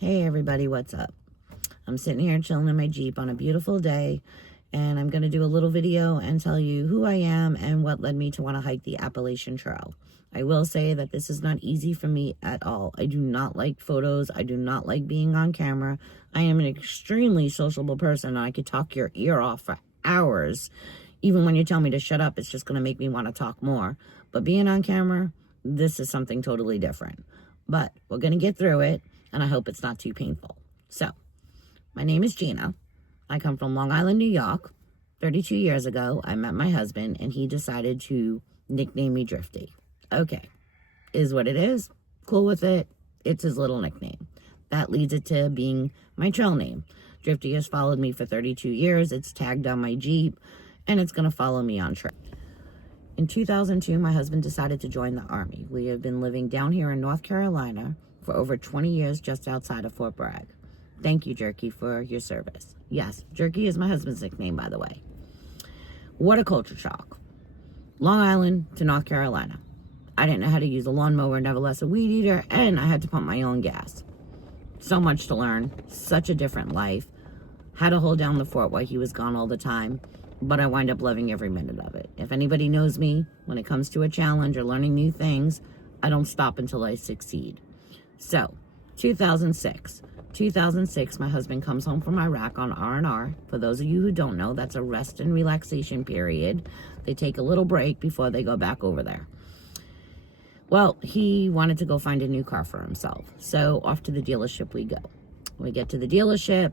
Hey everybody, what's up? I'm sitting here chilling in my Jeep on a beautiful day, and I'm going to do a little video and tell you who I am and what led me to want to hike the Appalachian Trail. I will say that this is not easy for me at all. I do not like photos. I do not like being on camera. I am an extremely sociable person, and I could talk your ear off for hours. Even when you tell me to shut up, it's just going to make me want to talk more. But being on camera, this is something totally different. But we're going to get through it, and I hope it's not too painful. So, my name is Gina. I come from Long Island, New York. 32 years ago, I met my husband, and he decided to nickname me Drifty. Okay, is what it is. Cool with it. It's his little nickname. That leads it to being my trail name. Drifty has followed me for 32 years. It's tagged on my Jeep, and it's going to follow me on trail. In 2002, my husband decided to join the Army. We have been living down here in North Carolina for over 20 years just outside of Fort Bragg. Thank you, Jerky, for your service. Yes, Jerky is my husband's nickname, by the way. What a culture shock. Long Island to North Carolina. I didn't know how to use a lawnmower, nevertheless a weed eater, and I had to pump my own gas. So much to learn. Such a different life. Had to hold down the fort while he was gone all the time. But I wind up loving every minute of it. If anybody knows me, when it comes to a challenge or learning new things, I don't stop until I succeed. So, 2006. 2006, my husband comes home from Iraq on R&R. For those of you who don't know, that's a rest and relaxation period. They take a little break before they go back over there. Well, he wanted to go find a new car for himself. So, off to the dealership we go. We get to the dealership.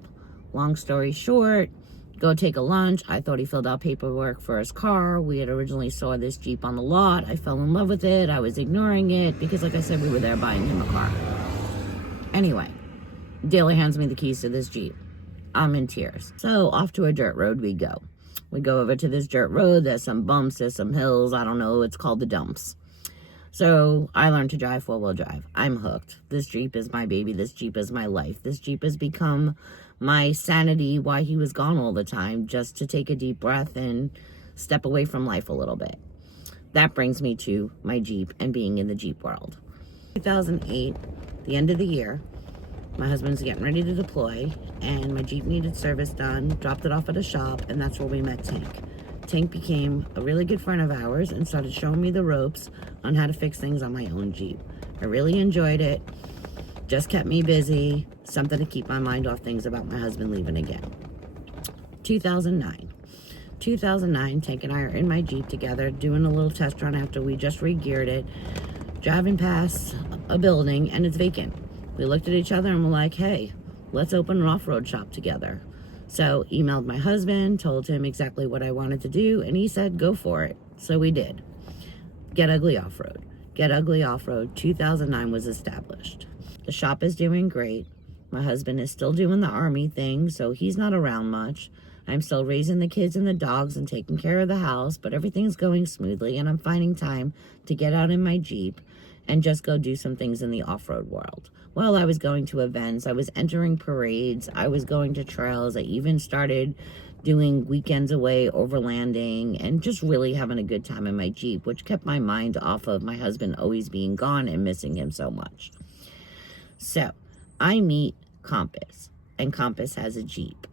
Long story short, go take a lunch. I thought he filled out paperwork for his car. We had originally saw this Jeep on the lot. I fell in love with it. I was ignoring it because, like I said, we were there buying him a car. Anyway, dealer hands me the keys to this Jeep. I'm in tears. So off to a dirt road we go. We go over to this dirt road. There's some bumps. There's some hills. I don't know. It's called the dumps. So I learned to drive four-wheel drive. I'm hooked. This Jeep is my baby. This Jeep is my life. This Jeep has become my sanity while he was gone all the time, just to take a deep breath and step away from life a little bit. That brings me to my Jeep and being in the Jeep world. 2008, the end of the year, my husband's getting ready to deploy, and my Jeep needed service done, dropped it off at a shop, and that's where we met Tank. Tank became a really good friend of ours and started showing me the ropes on how to fix things on my own Jeep. I really enjoyed it. Just kept me busy, something to keep my mind off things about my husband leaving again. 2009, Tank and I are in my Jeep together, doing a little test run after we just re-geared it, driving past a building, and it's vacant. We looked at each other and we're like, hey, let's open an off-road shop together. So emailed my husband, told him exactly what I wanted to do, and he said, go for it. So we did. Get Ugly Off-Road. Get Ugly Off-Road 2009 was established. The shop is doing great. My husband is still doing the Army thing, so he's not around much. I'm still raising the kids and the dogs and taking care of the house, but everything's going smoothly, and I'm finding time to get out in my Jeep and just go do some things in the off-road world. Well, I was going to events. I was entering parades. I was going to trails. I even started doing weekends away, overlanding, and just really having a good time in my Jeep, which kept my mind off of my husband always being gone and missing him so much. So, I meet Compass, and Compass has a Jeep.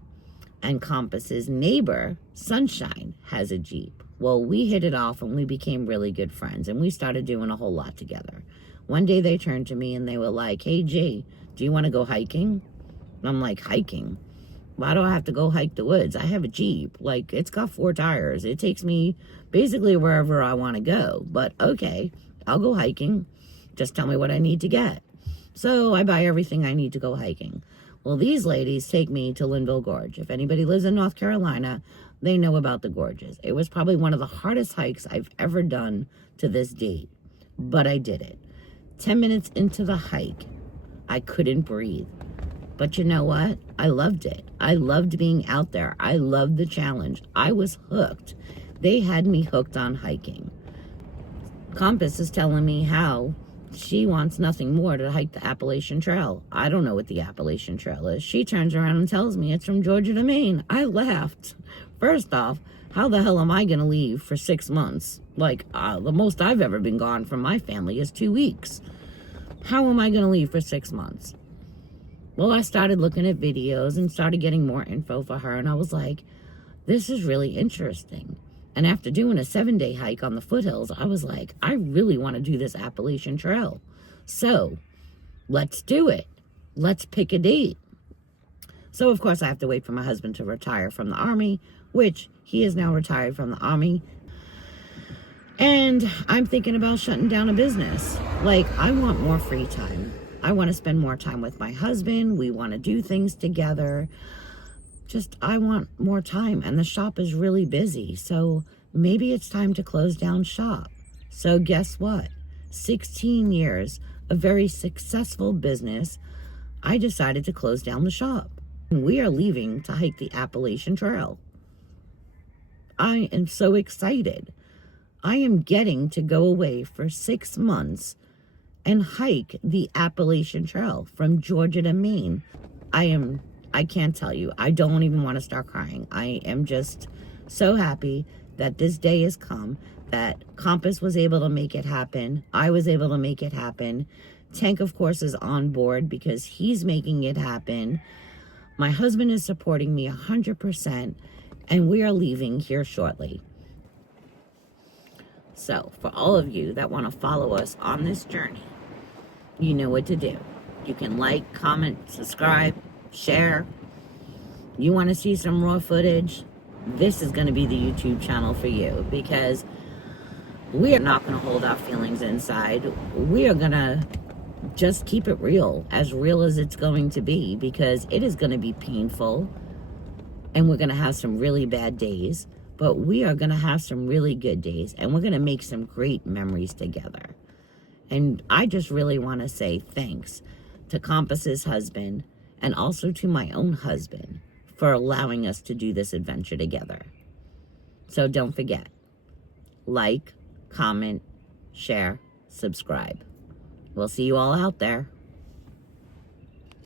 And Compass's neighbor, Sunshine, has a Jeep. Well, we hit it off and we became really good friends, and we started doing a whole lot together. One day they turned to me and they were like, hey, G, do you want to go hiking? And I'm like, hiking? Why do I have to go hike the woods? I have a Jeep. Like, it's got 4 tires. It takes me basically wherever I want to go. But okay, I'll go hiking. Just tell me what I need to get. So I buy everything I need to go hiking. Well, these ladies take me to Linville Gorge. If anybody lives in North Carolina, they know about the gorges. It was probably one of the hardest hikes I've ever done to this date, but I did it. 10 minutes into the hike, I couldn't breathe. But you know what? I loved it. I loved being out there. I loved the challenge. I was hooked. They had me hooked on hiking. Compass is telling me how she wants nothing more to hike the Appalachian Trail. I don't know what the Appalachian Trail is. She turns around and tells me it's from Georgia to Maine. I laughed. First off, how the hell am I going to leave for 6 months? Like, the most I've ever been gone from my family is 2 weeks. How am I going to leave for 6 months? Well, I started looking at videos and started getting more info for her, and I was like, this is really interesting. And after doing a 7-day hike on the foothills, I was like, I really want to do this Appalachian Trail. So let's do it. Let's pick a date. So, of course, I have to wait for my husband to retire from the Army, which he is now retired from the Army. And I'm thinking about shutting down a business. Like, I want more free time. I want to spend more time with my husband. We want to do things together. Just, I want more time. And the shop is really busy. So maybe it's time to close down shop. So guess what? 16 years, a very successful business, I decided to close down the shop. And we are leaving to hike the Appalachian Trail. I am so excited. I am getting to go away for 6 months and hike the Appalachian Trail from Georgia to Maine. I can't tell you. I don't even want to start crying. I am just so happy that this day has come, that Compass was able to make it happen. I was able to make it happen. Tank, of course, is on board because he's making it happen. My husband is supporting me 100%, and we are leaving here shortly. So, for all of you that want to follow us on this journey, you know what to do. You can like, comment, subscribe, share. You want to see some raw footage? This is going to be the YouTube channel for you, because we are not going to hold our feelings inside. We are going to just keep it real as it's going to be, because it is going to be painful and we're going to have some really bad days, but we are going to have some really good days, and we're going to make some great memories together. And I just really want to say thanks to Compass's husband and also to my own husband for allowing us to do this adventure together. So don't forget, like, comment, share, subscribe. We'll see you all out there.